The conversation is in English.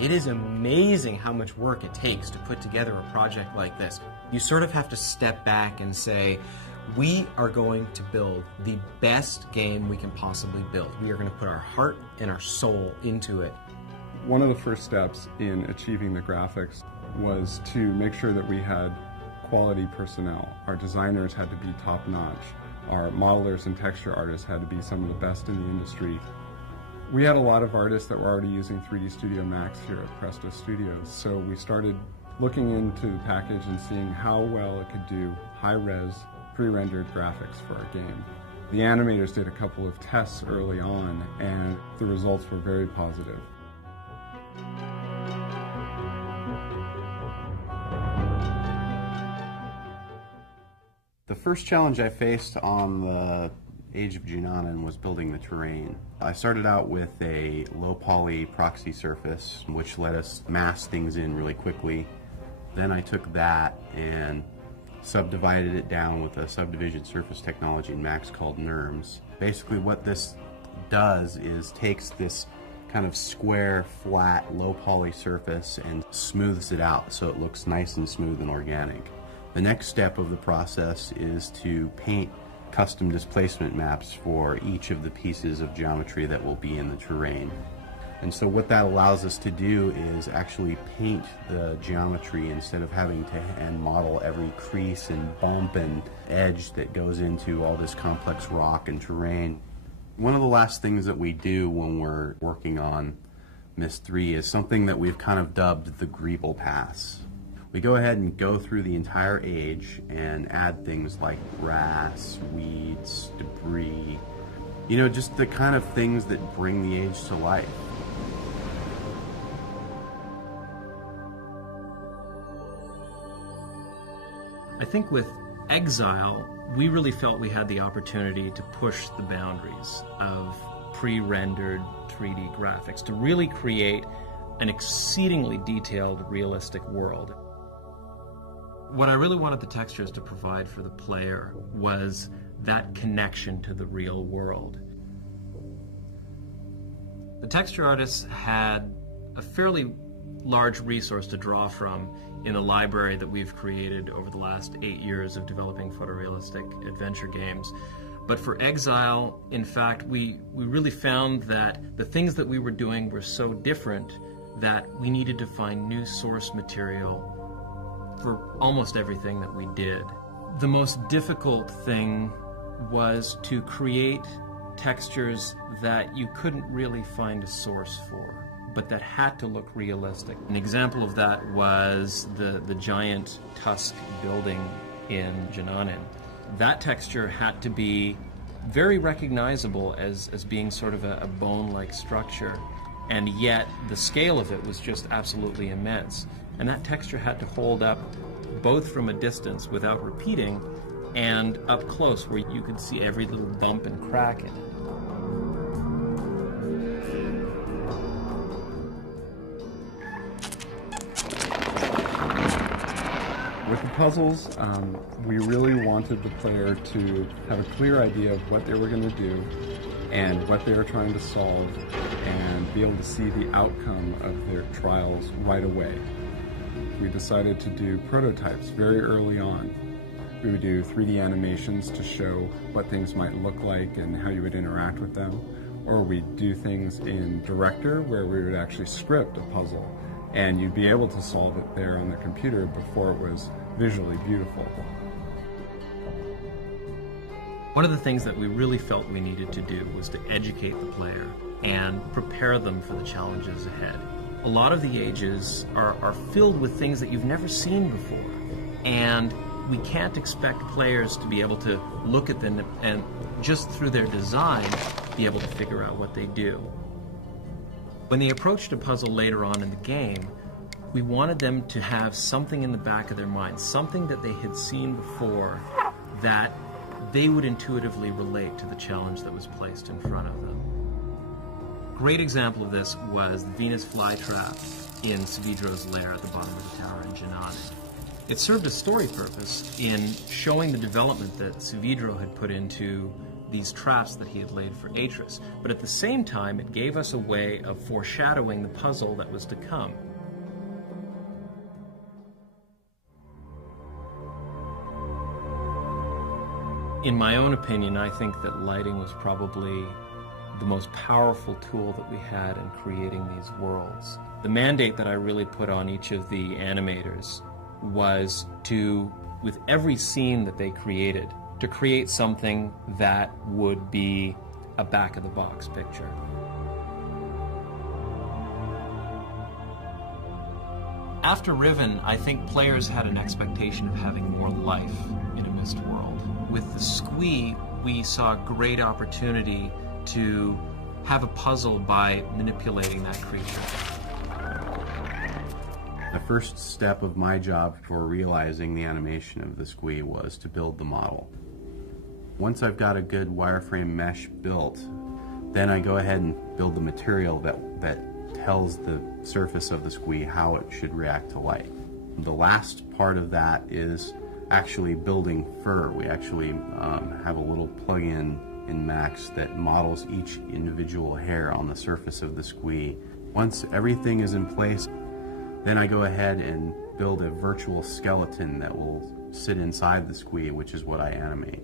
It is amazing how much work it takes to put together a project like this. You sort of have to step back and say, we are going to build the best game we can possibly build. We are going to put our heart and our soul into it. One of the first steps in achieving the graphics was to make sure that we had quality personnel. Our designers had to be top-notch. Our modelers and texture artists had to be some of the best in the industry. We had a lot of artists that were already using 3D Studio Max here at Presto Studios, so we started looking into the package and seeing how well it could do high-res, pre-rendered graphics for our game. The animators did a couple of tests early on, and the results were very positive. The first challenge I faced on the Age of Junanan was building the terrain. I started out with a low poly proxy surface, which let us mask things in really quickly. Then I took that and subdivided it down with a subdivision surface technology in Max called NURMS. Basically what this does is takes this kind of square, flat, low poly surface and smooths it out so it looks nice and smooth and organic. The next step of the process is to paint custom displacement maps for each of the pieces of geometry that will be in the terrain. And so what that allows us to do is actually paint the geometry instead of having to hand model every crease and bump and edge that goes into all this complex rock and terrain. One of the last things that we do when we're working on Myst 3 is something that we've kind of dubbed the Greeble Pass. We go ahead and go through the entire age and add things like grass, weeds, debris, you know, just the kind of things that bring the age to life. I think with Exile, we really felt we had the opportunity to push the boundaries of pre-rendered 3D graphics, to really create an exceedingly detailed, realistic world. What I really wanted the textures to provide for the player was that connection to the real world. The texture artists had a fairly large resource to draw from in the library that we've created over the last 8 years of developing photorealistic adventure games. But for Exile, in fact, we really found that the things that we were doing were so different that we needed to find new source material for almost everything that we did. The most difficult thing was to create textures that you couldn't really find a source for, but that had to look realistic. An example of that was the giant tusk building in Junanan. That texture had to be very recognizable as being sort of a bone-like structure, and yet the scale of it was just absolutely immense. And that texture had to hold up both from a distance without repeating and up close where you could see every little bump and crack in it. With the puzzles, we really wanted the player to have a clear idea of what they were going to do and what they were trying to solve, and be able to see the outcome of their trials right away. We decided to do prototypes very early on. We would do 3D animations to show what things might look like and how you would interact with them, or we'd do things in Director where we would actually script a puzzle and you'd be able to solve it there on the computer before it was visually beautiful. One of the things that we really felt we needed to do was to educate the player and prepare them for the challenges ahead. A lot of the ages are filled with things that you've never seen before, and we can't expect players to be able to look at them and just through their design be able to figure out what they do. When they approached a puzzle later on in the game, we wanted them to have something in the back of their mind, something that they had seen before that they would intuitively relate to the challenge that was placed in front of them. Great example of this was the Venus flytrap in Cividro's lair at the bottom of the tower in Junanan. It served a story purpose in showing the development that Cividro had put into these traps that he had laid for Atris. But at the same time, it gave us a way of foreshadowing the puzzle that was to come. In my own opinion, I think that lighting was probably the most powerful tool that we had in creating these worlds. The mandate that I really put on each of the animators was to, with every scene that they created, to create something that would be a back-of-the-box picture. After Riven, I think players had an expectation of having more life in a Myst world. With the Squee, we saw a great opportunity to have a puzzle by manipulating that creature. The first step of my job for realizing the animation of the Squee was to build the model. Once I've got a good wireframe mesh built, then I go ahead and build the material that tells the surface of the Squee how it should react to light. The last part of that is actually building fur. We actually have a little plug-in in Max that models each individual hair on the surface of the Squee. Once everything is in place, then I go ahead and build a virtual skeleton that will sit inside the Squee, which is what I animate.